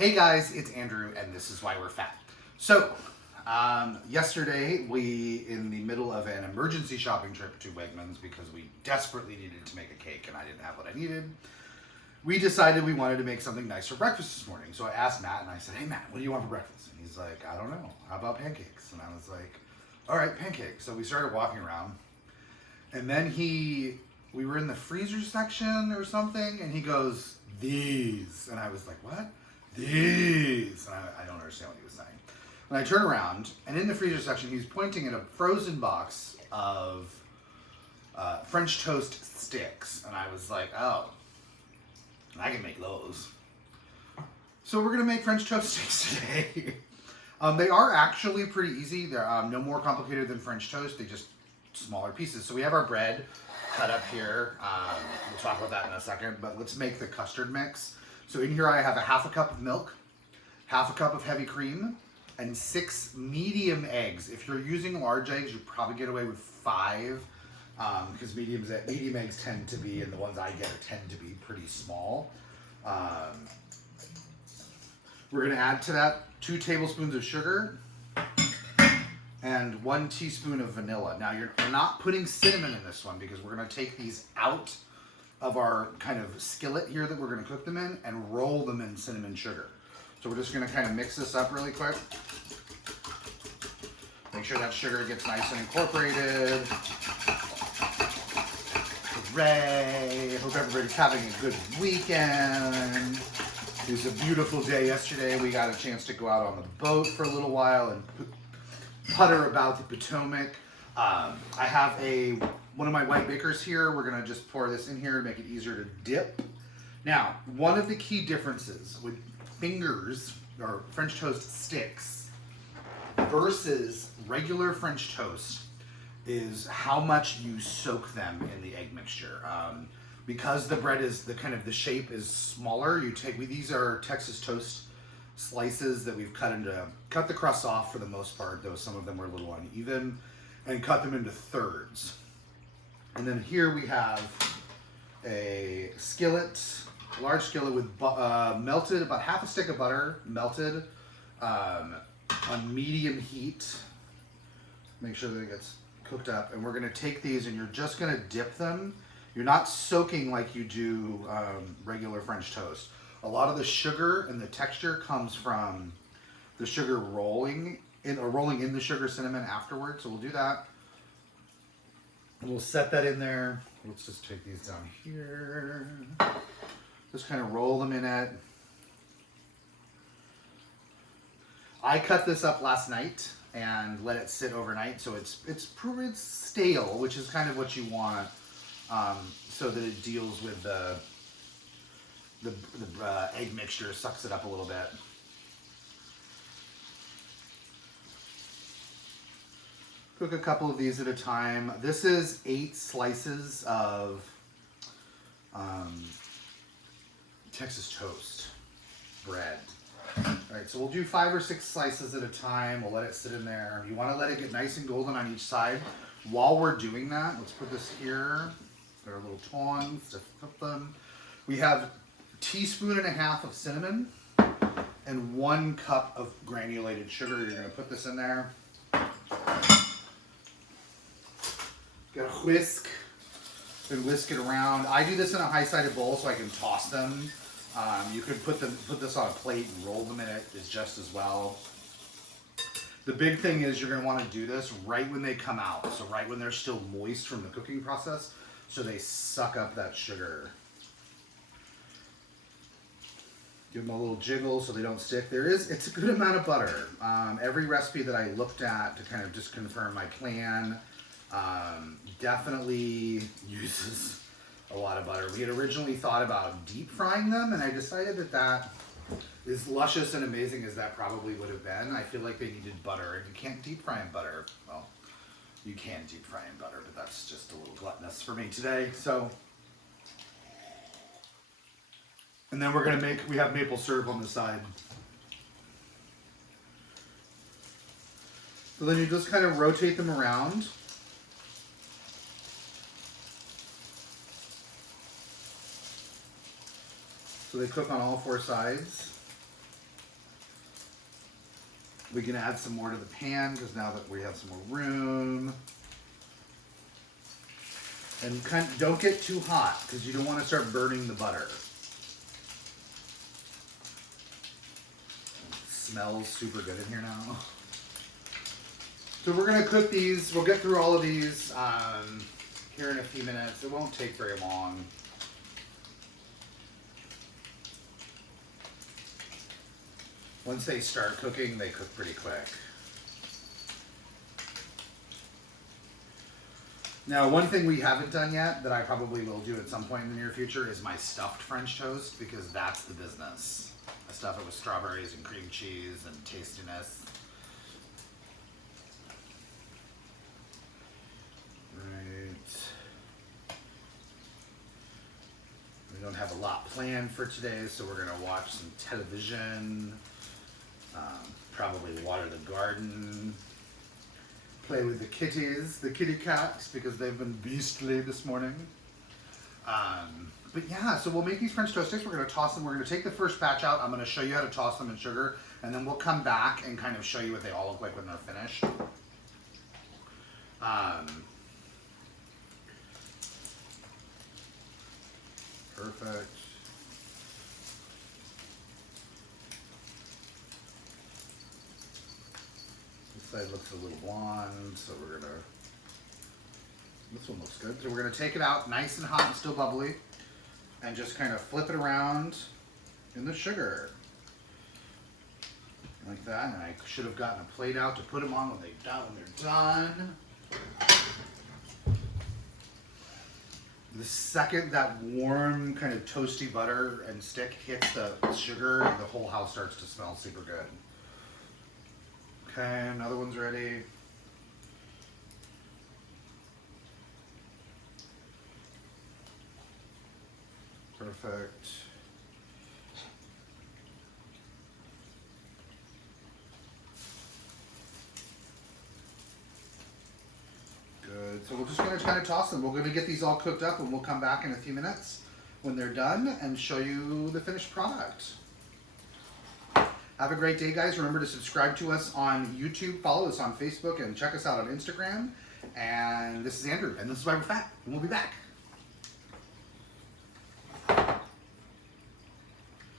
Hey guys, it's Andrew, and this is why we're fat. So, yesterday in the middle of an emergency shopping trip to Wegmans because we desperately needed to make a cake and I didn't have what I needed, we decided we wanted to make something nice for breakfast this morning. So I asked Matt and I said, hey Matt, what do you want for breakfast? And he's like, I don't know, how about pancakes? And I was like, all right, pancakes. So we started walking around and then we were in the freezer section or something and he goes, these. And I was like, what? These. And I don't understand what he was saying. And I turn around, and in the freezer section, he's pointing at a frozen box of French toast sticks. And I was like, oh, I can make those. So we're going to make French toast sticks today. They are actually pretty easy. They're no more complicated than French toast. They just smaller pieces. So we have our bread cut up here. We'll talk about that in a second, but let's make the custard mix. So in here I have a half a cup of milk, half a cup of heavy cream, and 6 medium eggs. If you're using large eggs, you probably get away with 5, because medium eggs tend to be, and the ones I get tend to be pretty small. We're gonna add to that 2 tablespoons of sugar and 1 teaspoon of vanilla. Now we're not putting cinnamon in this one because we're gonna take these out of our kind of skillet here that we're gonna cook them in and roll them in cinnamon sugar. So we're just gonna kind of mix this up really quick. Make sure that sugar gets nice and incorporated. Hooray! Hope everybody's having a good weekend. It was a beautiful day yesterday. We got a chance to go out on the boat for a little while and putter about the Potomac. I have one of my white bakers here. We're gonna just pour this in here to make it easier to dip. Now, one of the key differences with fingers or French toast sticks versus regular French toast is how much you soak them in the egg mixture. Because the bread is the shape is smaller, these are Texas toast slices that we've cut the crust off for the most part, though some of them were a little uneven, and cut them into thirds. And then here we have a skillet, a large skillet with melted, about half a stick of butter, melted on medium heat. Make sure that it gets cooked up. And we're gonna take these and you're just gonna dip them. You're not soaking like you do regular French toast. A lot of the sugar and the texture comes from the sugar rolling in the sugar cinnamon afterwards. So we'll do that. We'll set that in there. Let's just take these down here. Just kind of roll them in it. I cut this up last night and let it sit overnight, so it's stale, which is kind of what you want, so that it deals with the egg mixture, sucks it up a little bit. Cook a couple of these at a time. This is 8 slices of Texas toast bread. All right, so we'll do 5 or 6 slices at a time. We'll let it sit in there. You want to let it get nice and golden on each side. While we're doing that, let's put this here. Got our little tongs to cook them. We have 1.5 teaspoons of cinnamon and 1 cup of granulated sugar. You're going to put this in there. Got to whisk and whisk it around. I do this in a high-sided bowl so I can toss them. You could put this on a plate and roll them in it is just as well. The big thing is you're going to want to do this right when they come out, so right when they're still moist from the cooking process, so they suck up that sugar. Give them a little jiggle so they don't stick. It's a good amount of butter. Every recipe that I looked at to kind of just confirm my plan definitely uses a lot of butter. We had originally thought about deep frying them, and I decided that as luscious and amazing as that probably would have been, I feel like they needed butter, and you can't deep fry in butter. Well, you can deep fry in butter, but that's just a little gluttonous for me today. So, and then we have maple syrup on the side. So then you just kind of rotate them around. So they cook on all 4 sides. We can add some more to the pan because now that we have some more room. And don't get too hot because you don't want to start burning the butter. It smells super good in here now. So we're going to cook these. We'll get through all of these here in a few minutes. It won't take very long. Once they start cooking, they cook pretty quick. Now, one thing we haven't done yet that I probably will do at some point in the near future is my stuffed French toast, because that's the business. I stuff it with strawberries and cream cheese and tastiness. Right. We don't have a lot planned for today, so we're going to watch some television, probably water the garden, play with the kitties, the kitty cats, because they've been beastly this morning. But yeah, so we'll make these French toast sticks. We're going to toss them. We're going to take the first batch out. I'm going to show you how to toss them in sugar, and then we'll come back and kind of show you what they all look like when they're finished. Perfect. This side looks a little blonde, so we're gonna, this one looks good. So we're gonna take it out nice and hot and still bubbly and just kind of flip it around in the sugar. Like that, and I should have gotten a plate out to put them on when they're done. The second that warm, kind of toasty butter and stick hits the sugar, the whole house starts to smell super good. Okay, another one's ready. Perfect. Good. So we're just going to kind of toss them. We're going to get these all cooked up, and we'll come back in a few minutes when they're done and show you the finished product. Have a great day, guys. Remember to subscribe to us on YouTube, follow us on Facebook, and check us out on Instagram. And this is Andrew, and this is Why We're Fat, and we'll be back.